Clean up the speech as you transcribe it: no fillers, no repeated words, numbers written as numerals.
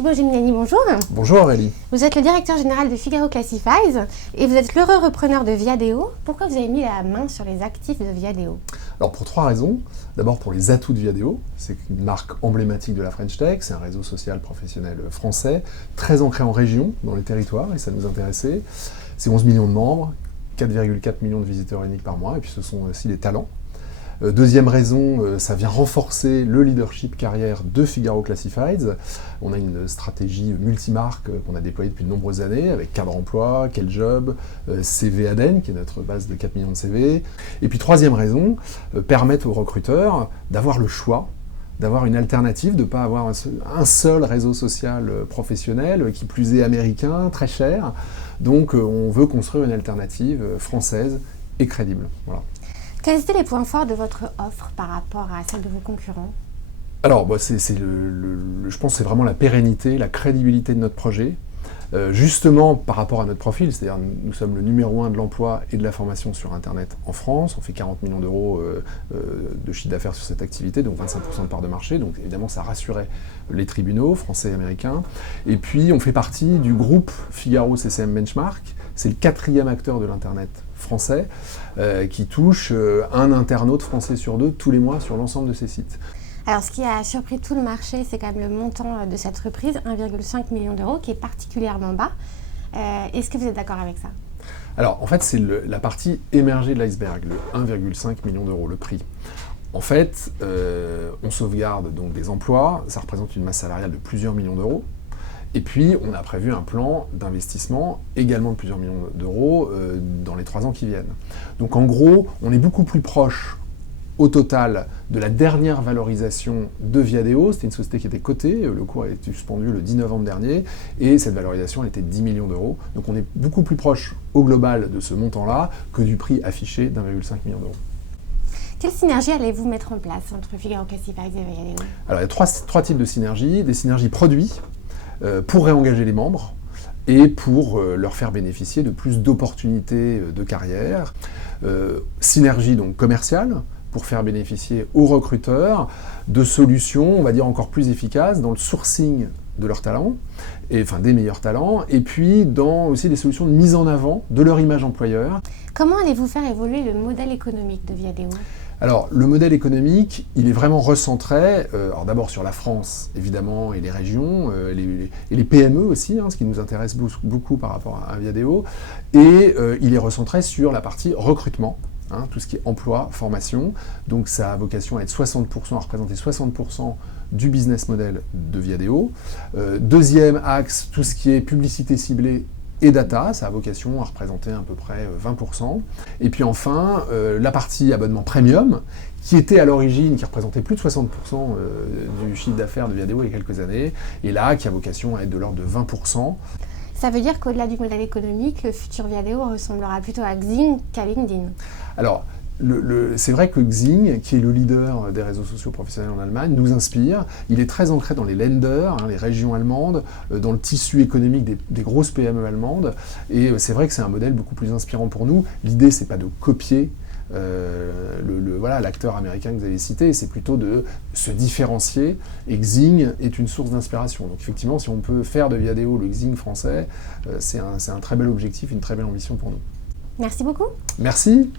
Thibaut Gemignani, bonjour. Bonjour Aurélie. Vous êtes le directeur général de Figaro Classifieds et vous êtes l'heureux repreneur de Viadeo. Pourquoi vous avez mis la main sur les actifs de Viadeo? Alors pour 3 raisons. D'abord pour les atouts de Viadeo. C'est une marque emblématique de la French Tech. C'est un réseau social professionnel français, très ancré en région, dans les territoires, et ça nous intéressait. C'est 11 millions de membres, 4,4 millions de visiteurs uniques par mois, et puis ce sont aussi des talents. Deuxième raison, ça vient renforcer le leadership carrière de Figaro Classifieds. On a une stratégie multimarque qu'on a déployée depuis de nombreuses années avec Cadre Emploi, Quel Job, CV ADN, qui est notre base de 4 millions de CV. Et puis troisième raison, permettre aux recruteurs d'avoir le choix, d'avoir une alternative, de ne pas avoir un seul réseau social professionnel, qui plus est américain, très cher. Donc on veut construire une alternative française et crédible. Voilà. Quels étaient les points forts de votre offre par rapport à celle de vos concurrents? Alors, je pense que c'est vraiment la pérennité, la crédibilité de notre projet. Justement, par rapport à notre profil, c'est-à-dire nous sommes le numéro 1 de l'emploi et de la formation sur Internet en France. On fait 40 millions d'euros de chiffre d'affaires sur cette activité, donc 25% de part de marché. Donc évidemment, ça rassurait les tribunaux français et américains. Et puis, on fait partie du groupe Figaro CCM Benchmark. C'est le 4e acteur de l'Internet français qui touche un internaute français sur 2 tous les mois sur l'ensemble de ses sites. Alors, ce qui a surpris tout le marché, c'est quand même le montant de cette reprise, 1,5 million d'euros, qui est particulièrement bas. Est-ce que vous êtes d'accord avec ça? Alors, en fait, c'est la partie émergée de l'iceberg, le 1,5 million d'euros, le prix. En fait, on sauvegarde donc des emplois, ça représente une masse salariale de plusieurs millions d'euros. Et puis, on a prévu un plan d'investissement également de plusieurs millions d'euros dans les 3 ans qui viennent. Donc, en gros, on est beaucoup plus proche au total de la dernière valorisation de Viadeo. C'était une société qui était cotée, le cours a été suspendu le 10 novembre dernier, et cette valorisation elle était de 10 millions d'euros. Donc on est beaucoup plus proche au global de ce montant-là que du prix affiché d'1,5 million d'euros. Quelle synergie allez-vous mettre en place entre Figaro Classifieds et Viadeo? Alors il y a trois types de synergies. Des synergies produits pour réengager les membres et pour leur faire bénéficier de plus d'opportunités de carrière. Synergie donc commerciale, pour faire bénéficier aux recruteurs de solutions, on va dire, encore plus efficaces dans le sourcing de leurs talents, des meilleurs talents, et puis dans aussi des solutions de mise en avant de leur image employeur. Comment allez-vous faire évoluer le modèle économique de Viadeo? Alors, le modèle économique, il est vraiment recentré, alors d'abord sur la France, évidemment, et les régions, et les PME aussi, ce qui nous intéresse beaucoup par rapport à Viadeo, et il est recentré sur la partie recrutement, tout ce qui est emploi, formation. Donc ça a vocation à être 60%, à représenter 60% du business model de Viadeo. Deuxième axe, tout ce qui est publicité ciblée et data, ça a vocation à représenter à peu près 20%. Et puis enfin, la partie abonnement premium, qui était à l'origine, qui représentait plus de 60% du chiffre d'affaires de Viadeo il y a quelques années, et là, qui a vocation à être de l'ordre de 20%. Ça veut dire qu'au-delà du modèle économique, le futur Viadeo ressemblera plutôt à Xing qu'à LinkedIn. Alors, c'est vrai que Xing, qui est le leader des réseaux sociaux professionnels en Allemagne, nous inspire. Il est très ancré dans les Länder, les régions allemandes, dans le tissu économique des grosses PME allemandes. Et c'est vrai que c'est un modèle beaucoup plus inspirant pour nous. L'idée, c'est pas de copier l'acteur américain que vous avez cité, c'est plutôt de se différencier, et Xing est une source d'inspiration. Donc effectivement, si on peut faire de Viadeo le Xing français, c'est un très bel objectif, une très belle ambition pour nous. Merci beaucoup. Merci.